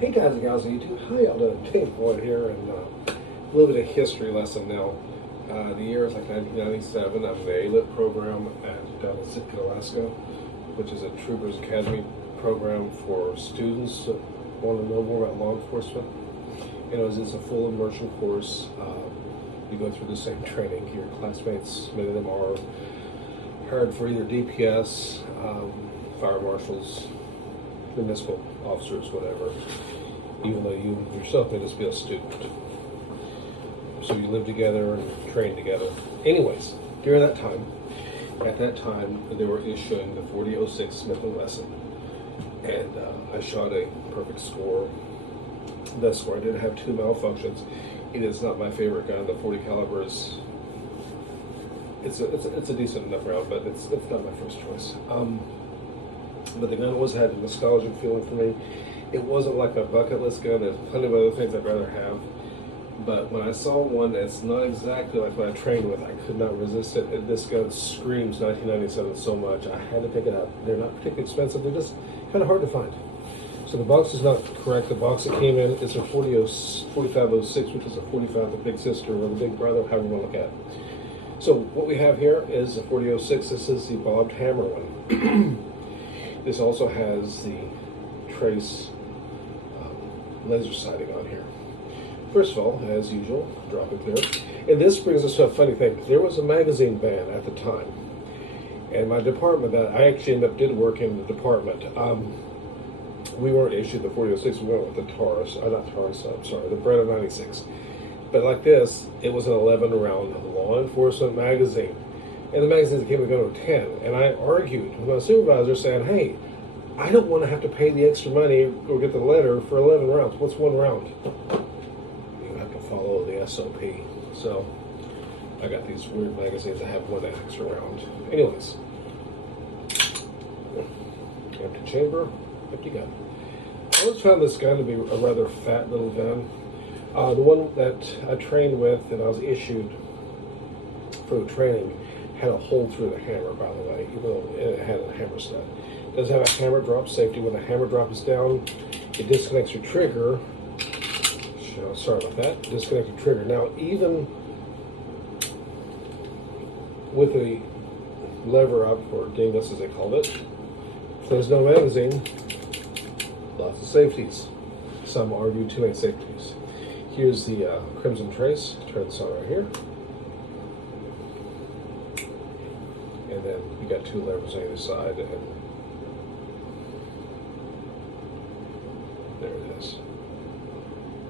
Hey guys and gals on YouTube, how y'all doing? Dave Boyd here, and a little bit of history lesson now. The year is like 1997. I'm in the A-Lit program down in Sitka, Alaska, which is a Troopers Academy program for students that want to know more about law enforcement. And it's a full immersion course. You go through the same training. Your classmates, many of them are hired for either DPS, fire marshals, municipal officers, whatever, even though you yourself may just be a student. So you live together and train together. Anyways, during that time, at that time, they were issuing the 4006 Smith & Wesson, and I shot a perfect score. That score, I did have two malfunctions. It is not my favorite gun. The 40 caliber is, it's a decent enough round, but it's not my first choice. But the gun always had a nostalgic feeling for me. It wasn't like a bucket list gun. There's plenty of other things I'd rather have. But when I saw one that's not exactly like what I trained with, I could not resist it. And this gun screams 1997 so much, I had to pick it up. They're not particularly expensive. They're just kind of hard to find. So the box is not correct. The box that came in is a 4506, which is a 45, the big sister or the big brother, however you want to look at it. So what we have here is a 4006. This is the bobbed hammer one. This also has the trace laser sighting on here. First of all, as usual, drop it clear. And this brings us to a funny thing. There was a magazine ban at the time. And my department, that I actually did work in the department. We weren't issued the 4006, we went with the Taurus, not Taurus, I'm sorry, the Beretta 96. But like this, it was an 11 round law enforcement magazine. And the magazines came and go to 10. And I argued with my supervisor saying, hey, I don't want to have to pay the extra money or get the letter for 11 rounds. What's one round? You have to follow the SOP. So I got these weird magazines that have one extra round. Anyways, empty chamber, empty gun. I always found this gun to be a rather fat little gun. The one that I trained with and I was issued for the training had a hole through the hammer, by the way, even though it had a hammer stud. It does have a hammer drop safety. When the hammer drop is down, it disconnects your trigger. Sorry about that. Disconnect your trigger. Now, even with the lever up, or dingless as they called it, if there's no magazine, lots of safeties. Some argue too many safeties. Here's the crimson trace. Turn this on right here. And then you got two levers on either side, and there it is.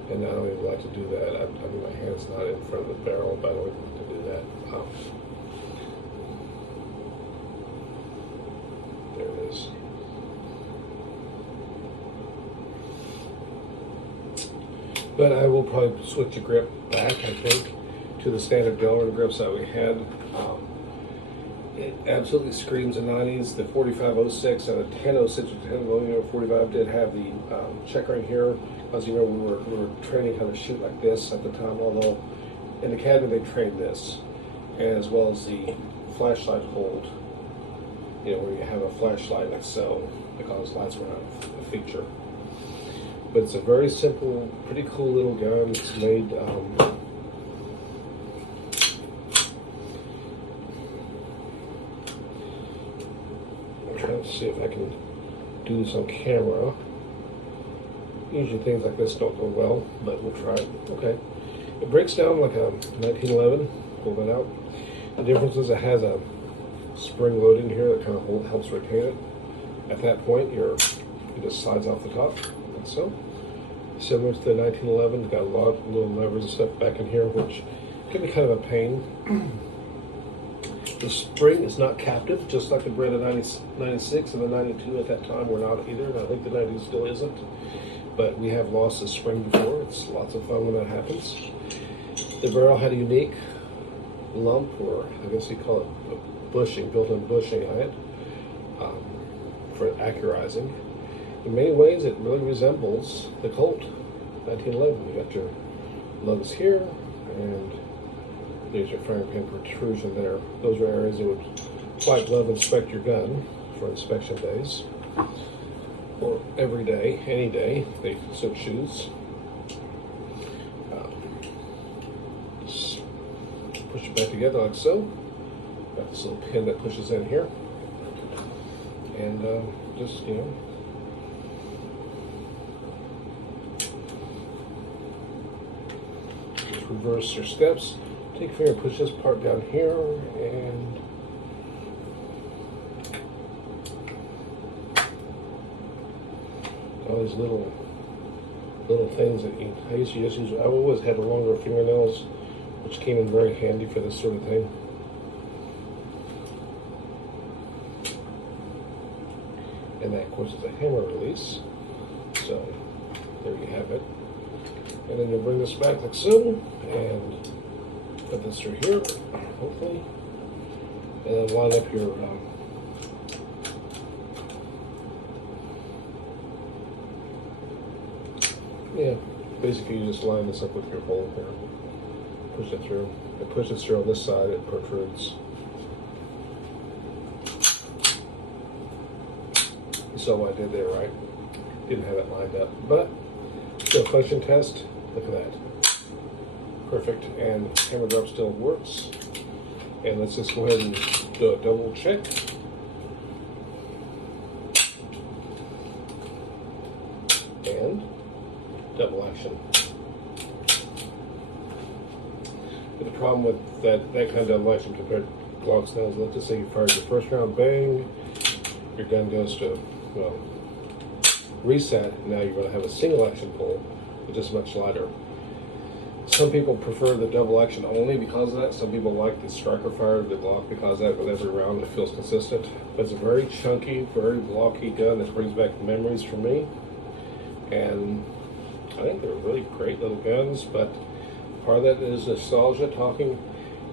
And I don't even like to do that. I mean, my hand's not in front of the barrel, but I don't even like to do that. There it is. But I will probably switch the grip back, I think, to the standard Delaware grips that we had. It absolutely screams the 90s. The 4506 and the 1006 or 10mm 45 did have the checkering here. As you know, we were training how to shoot like this at the time, although in the academy they trained this, as well as the flashlight hold, you know, where you have a flashlight like so, because lights were not a feature. But it's a very simple, pretty cool little gun. It's made trying to see if I can do this on camera. Usually things like this don't go well, but we'll try it. Okay. It breaks down like a 1911. Pull that out. The difference is it has a spring loading here that kind of helps rotate it. At that point, it just slides off the top, like so. Similar to the 1911, it's got a lot of little levers and stuff back in here, which can be kind of a pain. The spring is not captive, just like the Beretta 96 and the 92 at that time were not either, and I think the 90 still isn't. But we have lost the spring before. It's lots of fun when that happens. The barrel had a unique lump, or I guess you call it bushing, built-in bushing on it, for accurizing. In many ways, it really resembles the Colt 1911. You got your lugs here, and there's your firing pin protrusion there. Those are areas that would white glove inspect your gun for inspection days. or every day, any day they so choose. Just push it back together like so. Got this little pin that pushes in here, and just just reverse your steps. Take your finger, push this part down here, and all these little things that I used to use. I always had longer fingernails, which came in very handy for this sort of thing. And that, of course, is a hammer release. So there you have it. And then you'll bring this back like so, and put this through here, hopefully, and then line up your basically you just line this up with your hole here, push it through. And push it through on this side, it protrudes. You saw what I did there, right? Didn't have it lined up, but still function test. Look at that, perfect. And hammer drop still works. And let's just go ahead and do a double check. And double action. But the problem with that kind of double action compared to Glocks now is, let's just say you fired your first round, bang, your gun goes to, well, reset. Now you're going to have a single action pull, which is much lighter. Some people prefer the double action only because of that. Some people like the striker fire of the Glock because of that. With every round it feels consistent. But it's a very chunky, very blocky gun that brings back memories for me. And I think they're really great little guns, but part of that is nostalgia talking,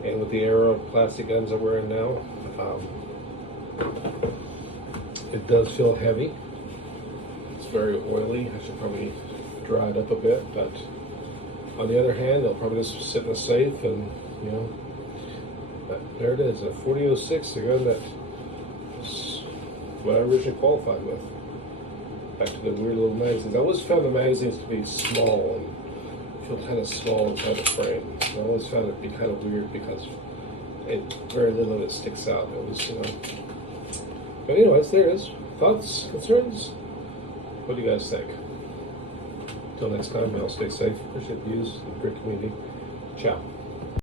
and with the era of plastic guns that we're in now, it does feel heavy. It's very oily. I should probably dry it up a bit, but on the other hand, they'll probably just sit in a safe, and but there it is, a 4006, a gun that is what I originally qualified with. Back to the weird little magazines. I always found the magazines to be small and feel kind of small inside the frame. I always found it to be kind of weird because very little of it sticks out. It was, But anyways, there it is. Thoughts, concerns? What do you guys think? Until next time, y'all stay safe. Appreciate the views of the great community. Ciao.